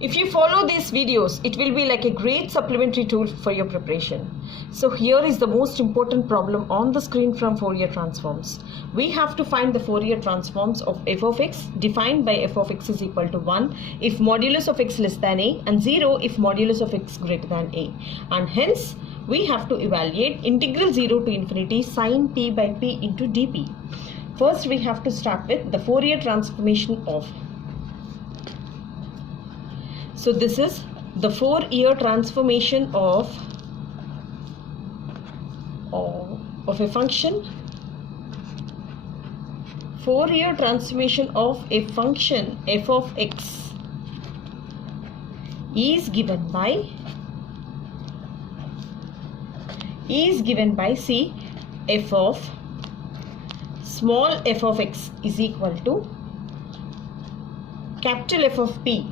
If you follow these videos, it will be like a great supplementary tool for your preparation. So here is the most important problem on the screen from Fourier transforms. We have to find the Fourier transforms of f of x defined by f of x is equal to 1 if modulus of x less than a and 0 if modulus of x greater than a. And hence, we have to evaluate integral 0 to infinity sin t by p into dp. First, we have to start with the Fourier transformation of. So this is the Fourier transformation of a function. Fourier transformation of a function f of x is given by see f of small f of x is equal to capital F of p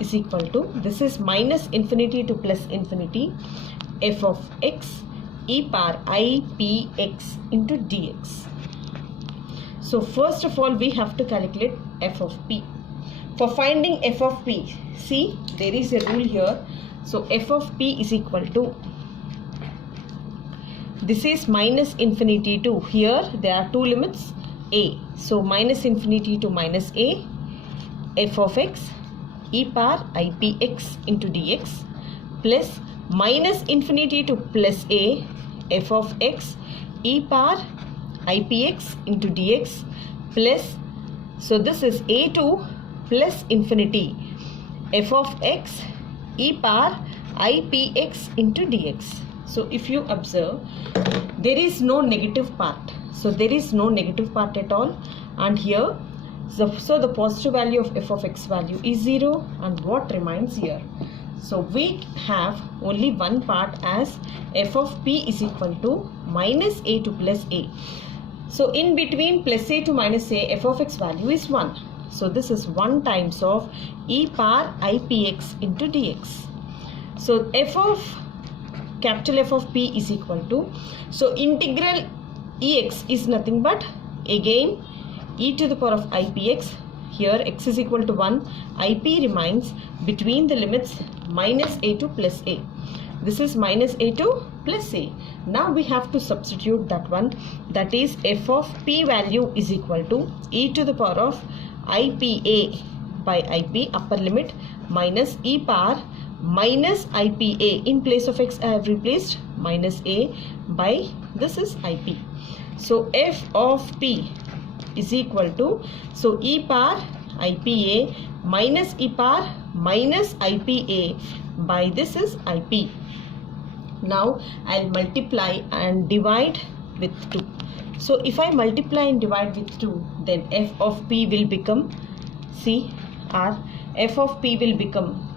is equal to, this is minus infinity to plus infinity, f of x e power I p x into dx. So first of all, we have to calculate f of p. For finding f of p, see there is a rule here. So f of p is equal to, this is minus infinity to, here there are two limits a. So minus infinity to minus a, f of x e power I p x into dx plus minus infinity to plus a, f of x e power I p x into dx plus, so this is a2 plus infinity, f of x e power I p x into dx. So if you observe, there is no negative part. So there is no negative part at all. And here, so the positive value of f of x value is 0. And what remains here? So we have only one part as f of p is equal to minus a to plus a. So in between plus a to minus a, f of x value is 1. So this is 1 times of e power I p x into dx. So f of capital F of p is equal to, so integral ex is nothing but again e to the power of ipx. Here x is equal to 1, ip remains between the limits minus a to plus a. This is minus a to plus a. Now we have to substitute that one, that is f of p value is equal to e to the power of ipa by ip upper limit minus e power minus ipa. In place of x I have replaced minus a by, this is ip. So f of p is equal to, so e power ipa minus e power minus ipa by, this is ip. Now I'll multiply and divide with 2. So if I multiply and divide with 2, then f of p will become, see, f of p will become,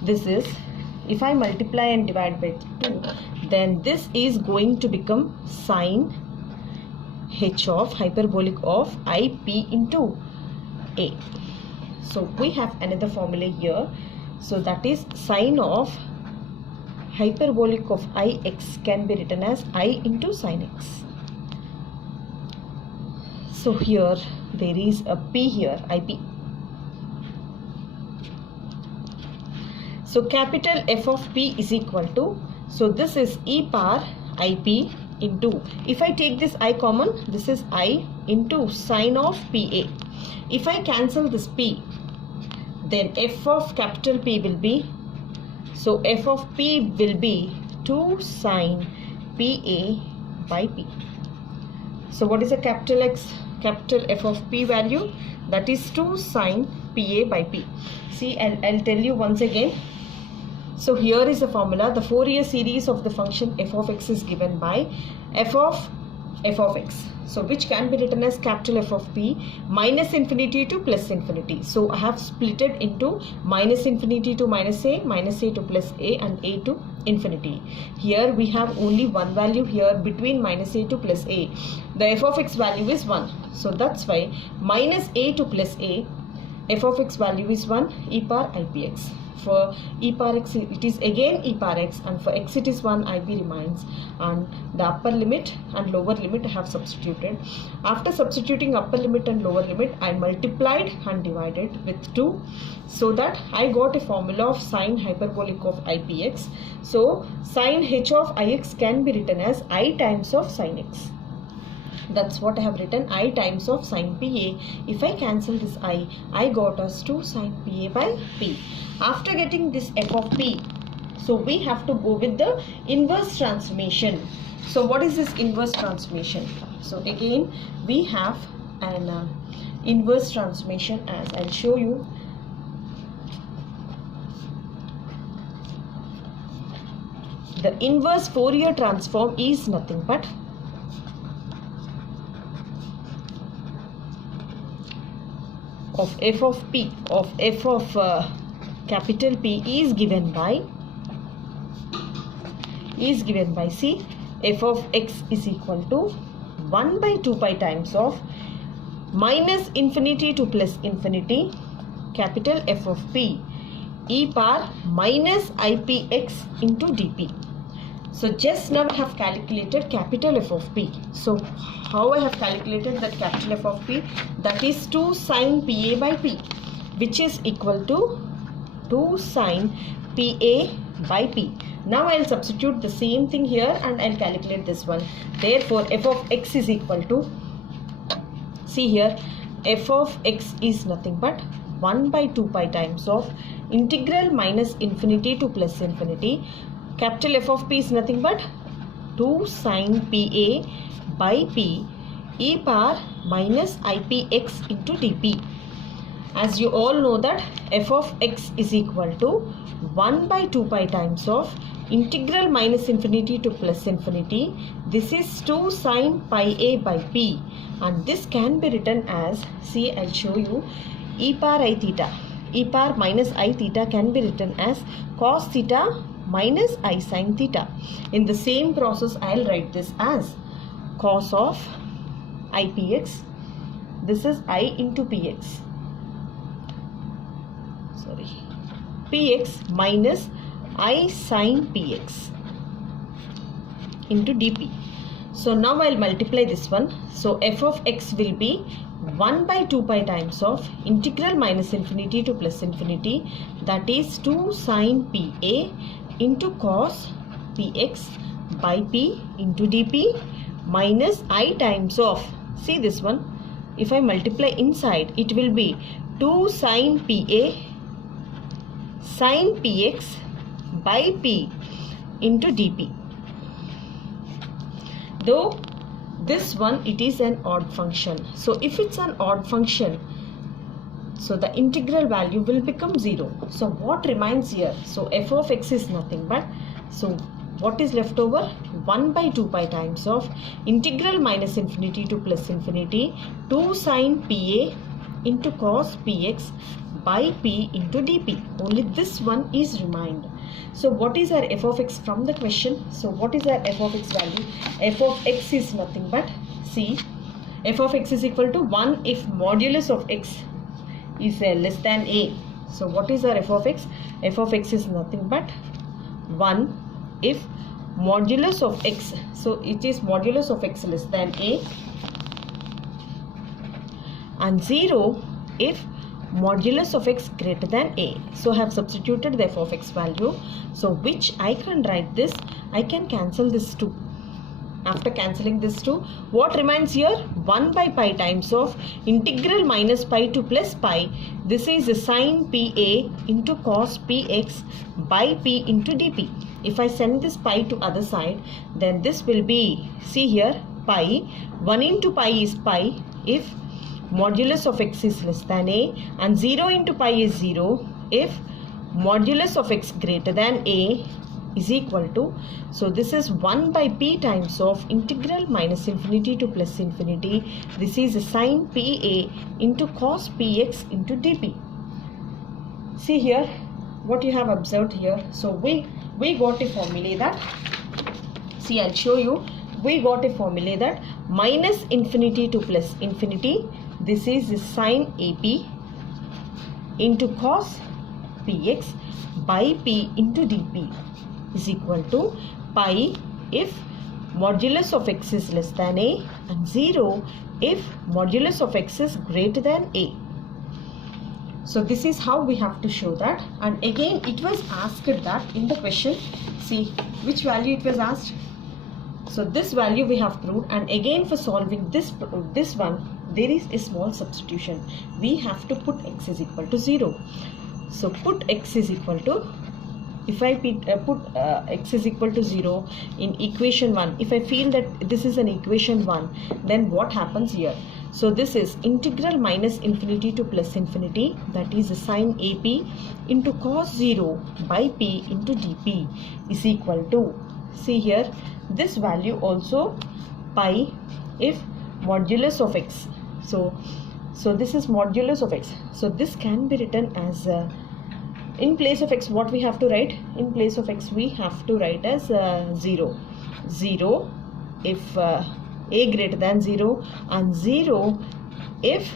this is, if I multiply and divide by 2, then this is going to become sine h of hyperbolic of ip into a. So we have another formula here. So that is sine of hyperbolic of ix can be written as I into sin x. So here there is a p here, ip. So capital F of p is equal to, so this is e power ip into, if I take this I common, this is I into sine of pa. If I cancel this p, then f of capital P will be, so f of p will be 2 sine pa by p. So what is the capital X, capital F of p value? That is 2 sine pa by p. See, I'll tell you once again. So here is the formula. The Fourier series of the function f of x is given by f of x. So which can be written as capital F of p minus infinity to plus infinity. So I have split it into minus infinity to minus a to plus a, and a to infinity. Here we have only one value here between minus a to plus a. The f of x value is 1. So that's why minus a to plus a f of x value is 1, e power ipx. For e power x it is again e power x, and for x it is 1, ib remains, and the upper limit and lower limit I have substituted. After substituting upper limit and lower limit, I multiplied and divided with 2, so that I got a formula of sine hyperbolic of ipx. So sine h of ix can be written as I times of sine x. That's what I have written, I times of sine PA. If I cancel this I got us 2 sine PA by P. After getting this f of P, so we have to go with the inverse transformation. So what is this inverse transformation? So again we have an inverse transformation, as I'll show you. The inverse Fourier transform is nothing but of f of p of f of capital P is given by see, f of x is equal to 1 by 2 pi times of minus infinity to plus infinity capital F of P e power minus ipx into dp. So just now I have calculated capital F of P. So how I have calculated that capital F of P? That is 2 sine PA by P, which is equal to 2 sine PA by P. Now I will substitute the same thing here and I will calculate this one. Therefore f of x is equal to, see here, f of x is nothing but 1 by 2 pi times of integral minus infinity to plus infinity. Capital F of P is nothing but 2 sine PA by P e power minus ipx into dp. As you all know that f of x is equal to 1 by 2 pi times of integral minus infinity to plus infinity. This is 2 sine pi a by p, and this can be written as, see, I'll show you, e power I theta. E power minus I theta can be written as cos theta minus I sin theta. In the same process, I'll write this as cos of ipx. This is I into px. Sorry, px minus I sin px into dp. So now I'll multiply this one. So f of x will be 1 by 2 pi times of integral minus infinity to plus infinity, that is 2 sine PA into cos px by p into dp minus I times of, see this one, if I multiply inside it will be 2 sine PA sine px by p into dp. Though this one, it is an odd function. So if it's an odd function, so the integral value will become 0. So what remains here? So f of x is nothing but, so what is left over? 1 by 2 pi times of integral minus infinity to plus infinity 2 sine PA into cos px by p into dp. Only this one is remained. So what is our f of x from the question? So what is our f of x value? F of x is nothing but, see, f of x is equal to 1 if modulus of x is less than a. So what is our f of x? F of x is nothing but 1 if modulus of x, so it is modulus of x less than a, and 0 if modulus of x greater than a. So I have substituted the f of x value, so which I can write this, I can cancel this 2. After cancelling this 2, what remains here? 1 by pi times of integral minus pi to plus pi. This is the sine PA into cos px by p into dp. If I send this pi to other side, then this will be, see here, pi, 1 into pi is pi if modulus of x is less than a, and 0 into pi is 0 if modulus of x greater than a is equal to, so this is 1 by p times of integral minus infinity to plus infinity. This is a sine PA into cos px into dp. See here what you have observed here. So we got a formula that, see, I'll show you, we got a formula that minus infinity to plus infinity, this is the sine AP into cos px by p into dp is equal to pi if modulus of x is less than a and 0 if modulus of x is greater than a. So this is how we have to show that. And again it was asked that in the question, see which value it was asked. So this value we have proved, and again for solving this one there is a small substitution. We have to put x is equal to 0. So put x is equal to, if I put x is equal to 0 in equation 1, if I feel that this is an equation 1, then what happens here? So this is integral minus infinity to plus infinity, that is sine AP into cos 0 by p into dp is equal to, see here, this value also pi if modulus of x. So this is modulus of x. So this can be written as in place of x, what we have to write? In place of x we have to write as 0 if a greater than 0 and 0 if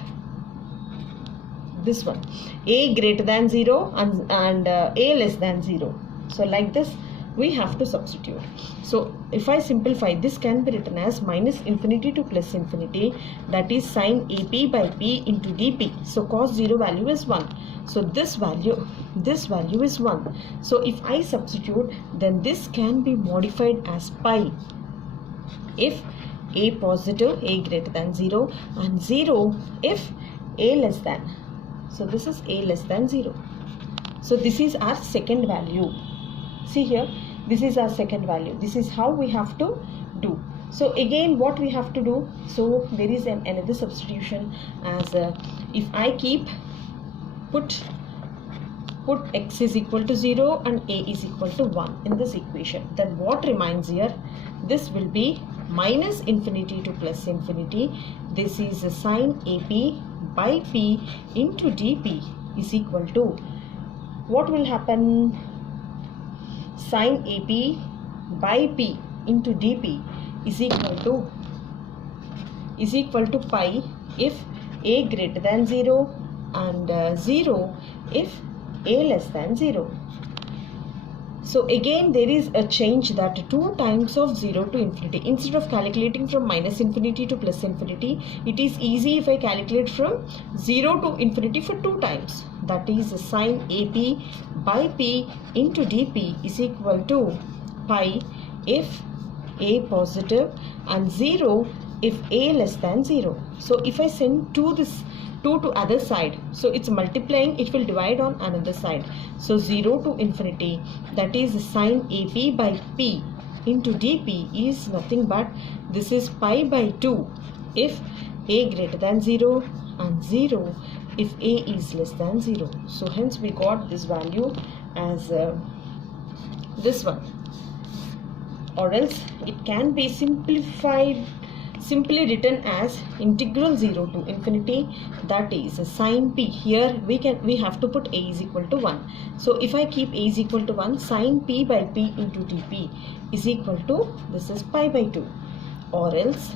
this one a greater than 0 and a less than 0. So like this we have to substitute. So if I simplify, this can be written as minus infinity to plus infinity, that is sine AP by p into dp. So cos 0 value is 1. So this value is 1. So if I substitute, then this can be modified as pi if a positive, a greater than 0 and 0 if a less than. So this is a less than 0. So this is our second value. See here, this is our second value. This is how we have to do. So again what we have to do, so there is another substitution as if I put x is equal to 0 and a is equal to 1 in this equation, then what remains here? This will be minus infinity to plus infinity. This is a sine AP by p into dp is equal to, what will happen? Sine AP by p into dp is equal to pi if a greater than 0 and 0 if a less than 0. So again there is a change, that 2 times of 0 to infinity. Instead of calculating from minus infinity to plus infinity, it is easy if I calculate from 0 to infinity for 2 times. That is sine AP by p into dp is equal to pi if a positive and 0 if a less than 0. So if I send 2 to other side, so it's multiplying, it will divide on another side. So 0 to infinity, that is sine AP by p into dp is nothing but, this is pi by 2 if a greater than 0 and 0 if a is less than 0. So hence we got this value as this one, or else it can be simply written as integral 0 to infinity, that is sine p. Here we have to put a is equal to 1. So if I keep a is equal to 1, sine p by p into dp is equal to, this is pi by 2, or else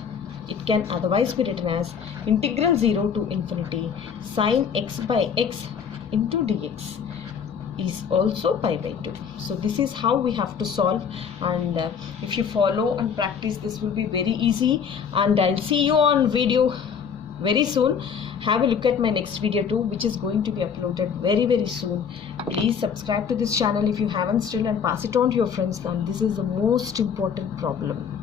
it can otherwise be written as integral 0 to infinity sine x by x into dx is also pi by 2. So this is how we have to solve, and if you follow and practice, this will be very easy. And I'll see you on video very soon. Have a look at my next video too, which is going to be uploaded very soon. Please subscribe to this channel if you haven't still, and pass it on to your friends. And this is the most important problem.